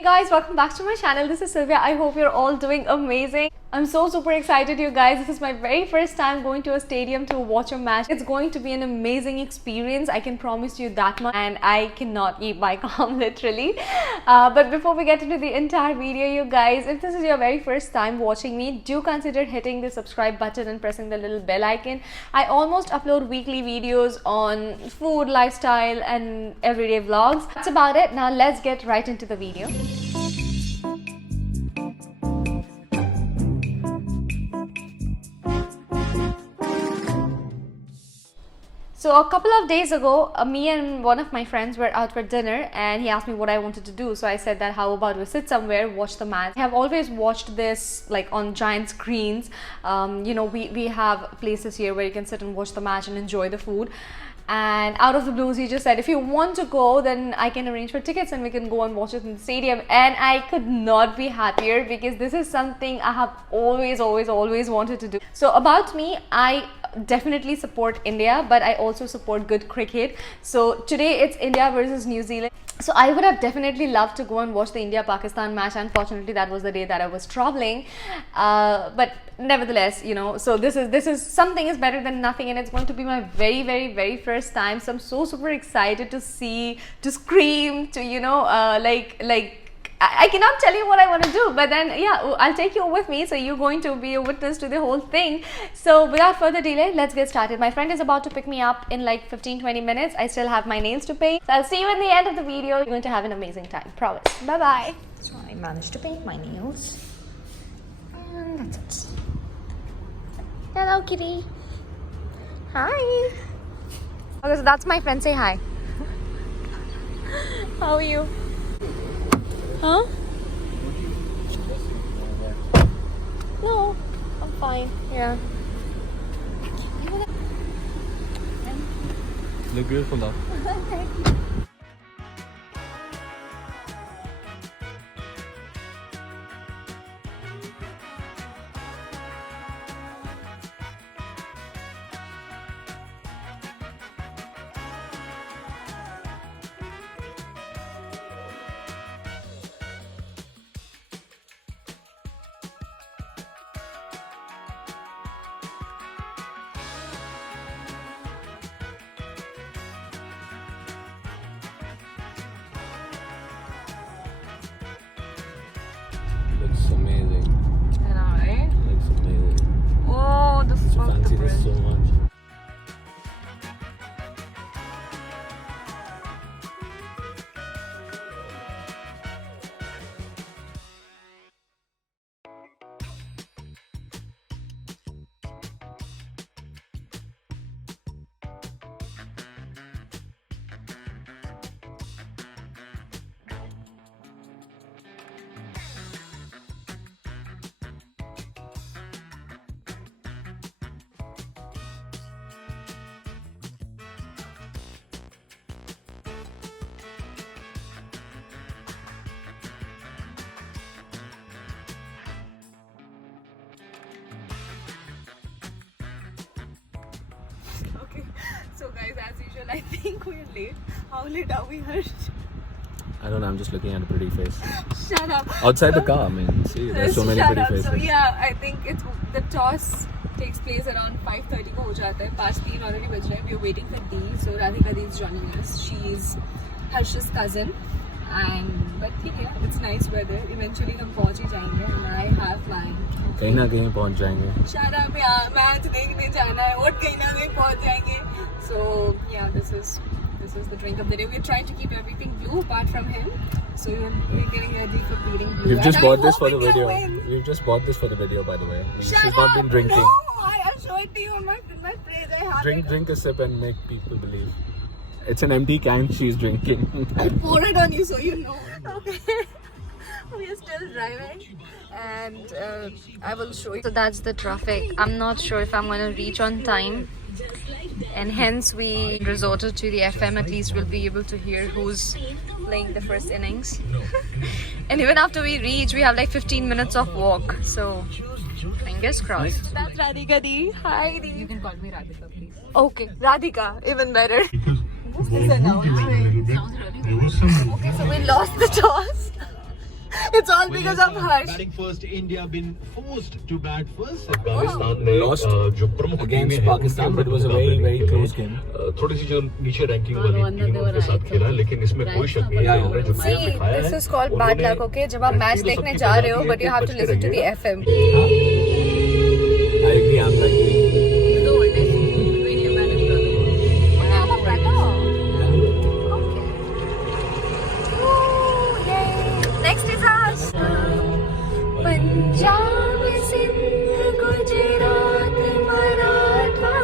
Hey guys, welcome back to my channel. This is Sylvia. I hope you're all doing amazing. I'm so super excited, you guys. This is my very first time going to a stadium to watch a match. It's going to be an amazing experience. I can promise you that much, and I cannot keep my calm literally. But before we get into the entire video, you guys, if this is your very first time watching me, do consider hitting the subscribe button and pressing the little bell icon. I almost upload weekly videos on food, lifestyle, and everyday vlogs. That's about it. Now let's get right into the video. So a couple of days ago, me and one of my friends were out for dinner, and he asked me what I wanted to do. So I said that how about we sit somewhere, watch the match. I have always watched this like on giant screens. We have places here where you can sit and watch the match and enjoy the food. And out of the blues, he just said, if you want to go, then I can arrange for tickets and we can go and watch it in the stadium. And I could not be happier because this is something I have always wanted to do. So about me, I definitely support India, but I also support good cricket. So today it's India versus New Zealand. So I would have definitely loved to go and watch the India-Pakistan match. Unfortunately, that was the day that I was traveling. But nevertheless, so this is something is better than nothing, and it's going to be my very first time. So I'm so super excited to see, to scream, to I cannot tell you what I want to do, but then yeah, I'll take you with me, so you're going to be a witness to the whole thing. So without further delay, let's get started. My friend is about to pick me up in like 15-20 minutes. I still have my nails to paint, so I'll see you in the end of the video. You're going to have an amazing time, promise. Bye bye. So I managed to paint my nails, and that's it. Hello, kitty. Hi. Okay, so that's my friend. Say hi. How are you? Huh? No, I'm fine. Yeah. Look beautiful now. Looks amazing. I know, right? Looks amazing. Oh, the I fuck, the fancy bridge. this so much. Okay, so guys, as usual, I think we're late. How late are we, Harsh? I don't know, I'm just looking at a pretty face. Shut up. Outside the car, I mean, see, there's so many Shut pretty up. faces. So yeah, I think it's the toss takes place around 5:30 को हो जाता है. 5:03 already बज रहे हैं. We're waiting for Dee. So Radhika Dee is joining us. She's Harsh's cousin. But ठीक है, it's nice weather. Eventually हम पहुंच ही जाएंगे. And I have mine. कहीं ना कहीं पहुंच जाएंगे. Shut up, yeah. मैच देखने जाना है और कहीं ना कहीं पहुंच जाएंगे. So yeah, this is the drink of the day. We're trying to keep everything blue apart from him. So we're getting ready for bleeding blue. We've just And I bought this hope for the we can video. win. We've just bought this for the video, by the way. Shut She's not been up. drinking. No, I have shown it to you on my fridge. I have Drink a sip and make people believe. It's an empty can she's drinking. I pour it on you so you know. Okay. We are still driving, and I will show you. So that's the traffic. I'm not sure if I'm going to reach on time, and hence we resorted to the FM. At least we'll be able to hear who's playing the first innings. And even after we reach, we have like 15 minutes of walk. So fingers crossed. That's Radhika Dee. Hi Dee. You can call me Radhika, please. Okay, Radhika, even better. This announcement sounds really good. Okay, so we lost the toss. It's all because of Harsh. Batting first, India been forced to bat first. Afghanistan ने Lost जो प्रमुख against टीमें हैं, Pakistan, उनके but it was a मुकाबले very, very के लिए, close game. थोड़ी सी जो नीचे रैंकिंग वाली टीमों के साथ खेला है, लेकिन इसमें कोई शक नहीं है उन्होंने जो See, खेल दिखाया this है, is called bad उन्होंने luck, okay? जब आप मैच तो देखने सबकी जा रहे हो, प्रजाति है but you कि have to बचते listen to the रहिए। FM. I agree, I'm like you. Next is us. Punjab Sindh Gujarat Maratha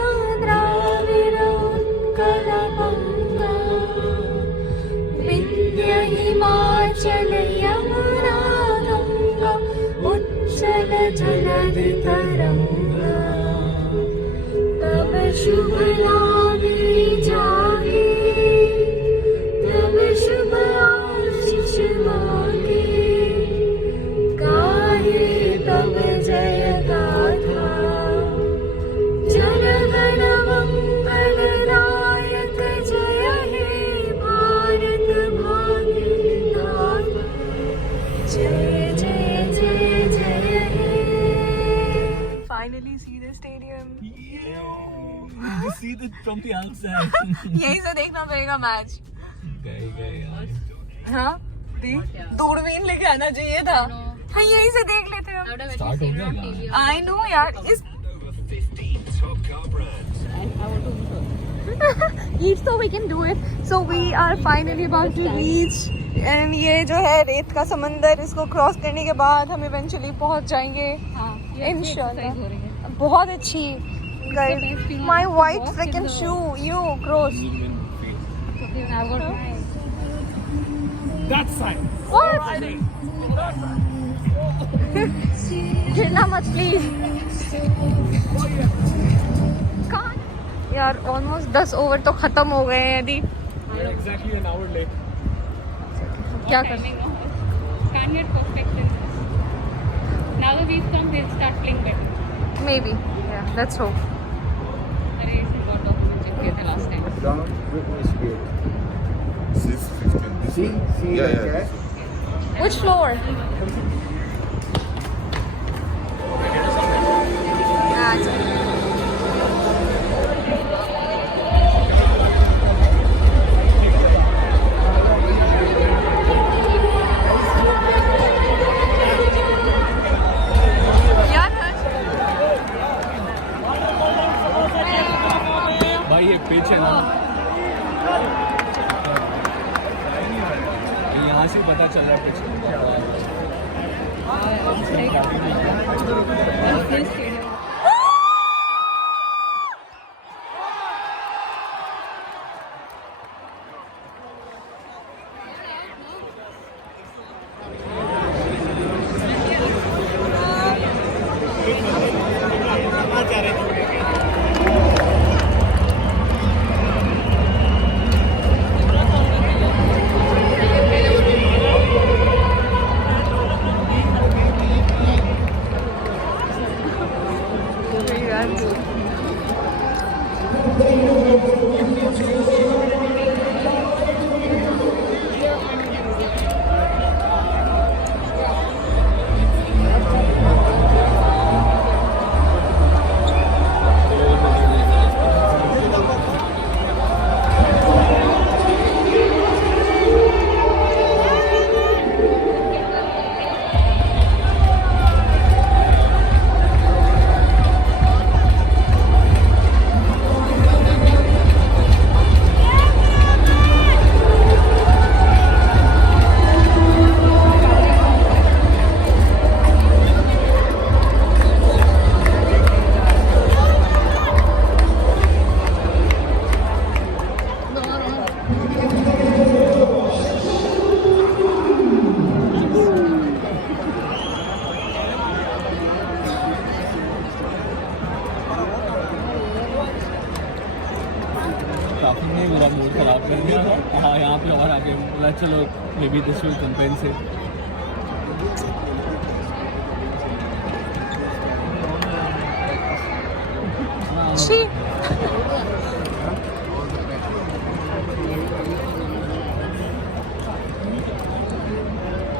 Dravida Utkal बंगा विंध्य हिमाचल यमुना गंगा उच्चल जलधि तरंगा तब शुभ लागे जागे तब शुभ आशीष मांगे गाहे तब जय गाथा जनगण मंगल दायक जय हे भारत भाग्य विधाता जय जय जय जय हे Finally see the stadium. You see it from the outside. यहीं से देखना पड़ेगा मैच. गए यार. हाँ देख दूरबीन लेके आना चाहिए था. हाँ यहीं से देख लेते हम. Start हो गया यार. I know यार इस Each so we can do it. So we are finally about to reach. And ये जो है रेत का समंदर इसको क्रॉस करने के बाद हम इवेंचुअली पहुंच जाएंगे. इंशाल्लाह. बहुत अच्छी. Guys, my white freaking shoe. You gross. That side. What? गिरना मत प्लीज. यार ऑलमोस्ट 10 ओवर तो खत्म हो गए हैं यदि. We're exactly an hour late. क्या कर Can't get perfection. Now that we've come, we'll start playing better. Maybe. Yeah, let's hope. I got documents check kiya tha last time. Which floor? भाई ये पिच है ना. यहाँ से पता चल रहा है पिच क्या है. काफी ने मेरा मूड खराब कर दिया. हाँ यहाँ पे और आगे बोला चलो may be this will compensate. She.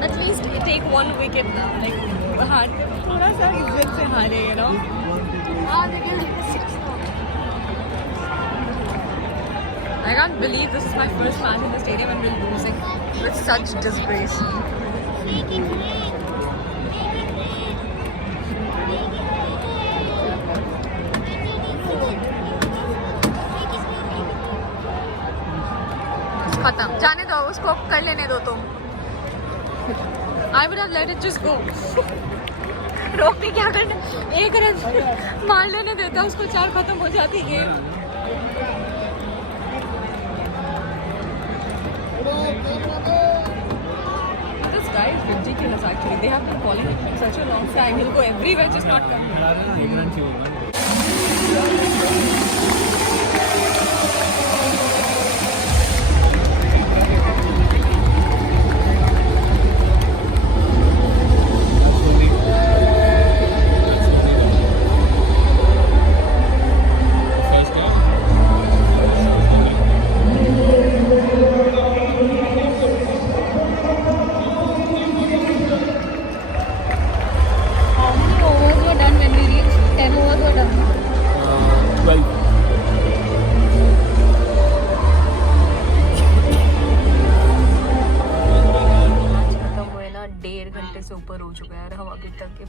At least it take one wicket now. Like, हार के थोड़ा सा इज्जत से हारे, you know. I can't believe this is my first match in the stadium and we're losing with such disgrace. खत्म, जाने दो उसको, कर लेने दो तुम. I would have let it just go. रोक के क्या करना, एक रन मार लेने देता उसको, 4 खत्म हो जाती game. This guy is ridiculous actually. They have been calling him for such a long time. He'll go everywhere, just not come.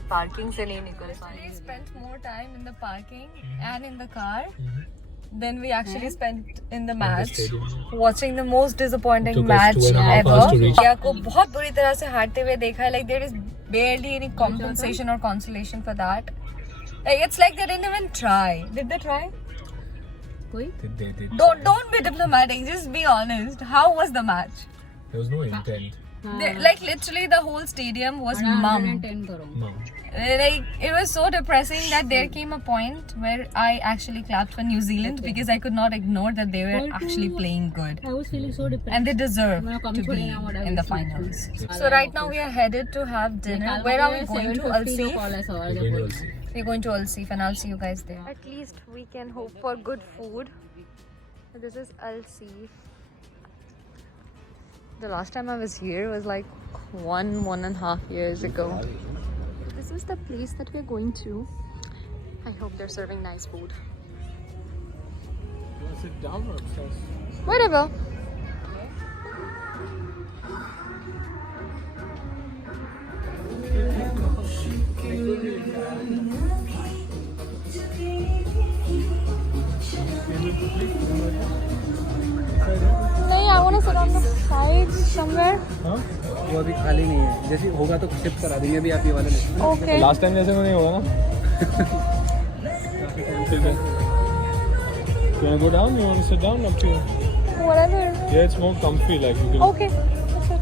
Parking se nahi nikal paye. We spent more time in the parking and in the car than we actually spent in the match, watching the most disappointing match ever. India को बहुत बुरी तरह से हारते हुए देखा है. Like there is barely any compensation or consolation for that. Like it's like they didn't even try. Did they try? They did. Don't be diplomatic. Just be honest. How was the match? There was no intent. Like literally the whole stadium was mum. Like it was so depressing that there came a point where I actually clapped for New Zealand because I could not ignore that they were actually playing good. I was feeling so depressed. And they deserve to be in the finals. So right now we are headed to have dinner. Where are we going to? Alsif. We're going to Alsif and I'll see you guys there. At least we can hope for good food. This is Alsif. The last time I was here was like 1.5 years ago. This is the place that we're going to. I hope they're serving nice food. You want to sit down or upstairs? Whatever. I want to sit on the side somewhere. हाँ? वो अभी खाली नहीं है, जैसे होगा तो shift करा देंगे अभी आप ये वाले ले. Okay. लास्ट टाइम जैसे नहीं होगा ना. ठीक है. You want to go down? You want to sit down? Up to you. Whatever. Yeah, it's more comfy. Like you can. Okay. That's it.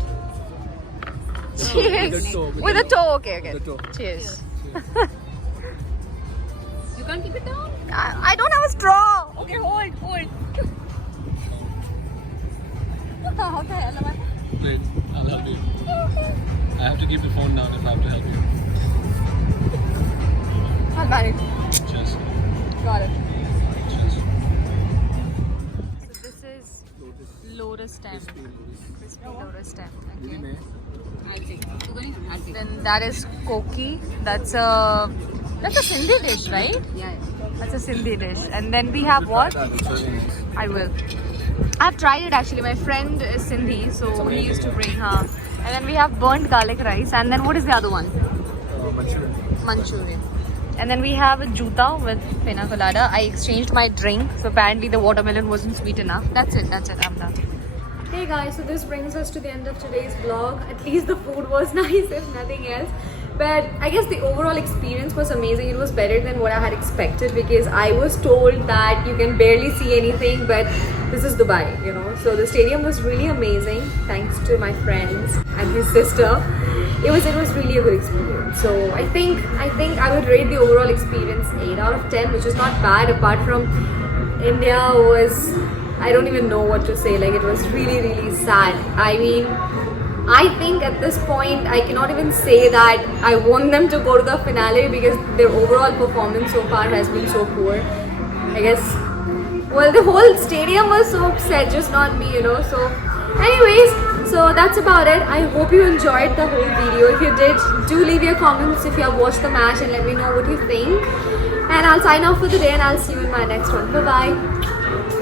Cheers. With a toe. Okay. With a toe. Cheers. You can't keep it down? I don't have a straw. Okay, hold. How the hell am I? Wait, I'll help you. I have to keep the phone down if I have to help you. I'll manage. Cheers. Got it. Cheers. So this is lotus stem. Crispy lotus stem. Okay. Then that is koki. That's a Sindhi dish, right? Yeah. That's a Sindhi dish. And then we have what? I will. I've tried it actually. My friend is Sindhi, so he used to bring her. And then we have burnt garlic rice. And then what is the other one? Manchurian. And then we have a juta with pina colada. I exchanged my drink, so apparently the watermelon wasn't sweet enough. That's it. I'm done. Hey guys, so this brings us to the end of today's vlog. At least the food was nice, if nothing else. But I guess the overall experience was amazing. It was better than what I had expected because I was told that you can barely see anything, but this is Dubai, you know. So the stadium was really amazing, thanks to my friends and his sister. It was really a good experience. So I think I would rate the overall experience 8 out of 10, which is not bad. Apart from India was, I don't even know what to say. Like it was really sad. I mean, I think at this point I cannot even say that I want them to go to the finale because their overall performance so far has been so poor. I guess, well, the whole stadium was so upset, just not me, you know. So anyways, So that's about it. I hope you enjoyed the whole video. If you did, do leave your comments if you have watched the match and let me know what you think. And I'll sign off for the day and I'll see you in my next one. Bye bye.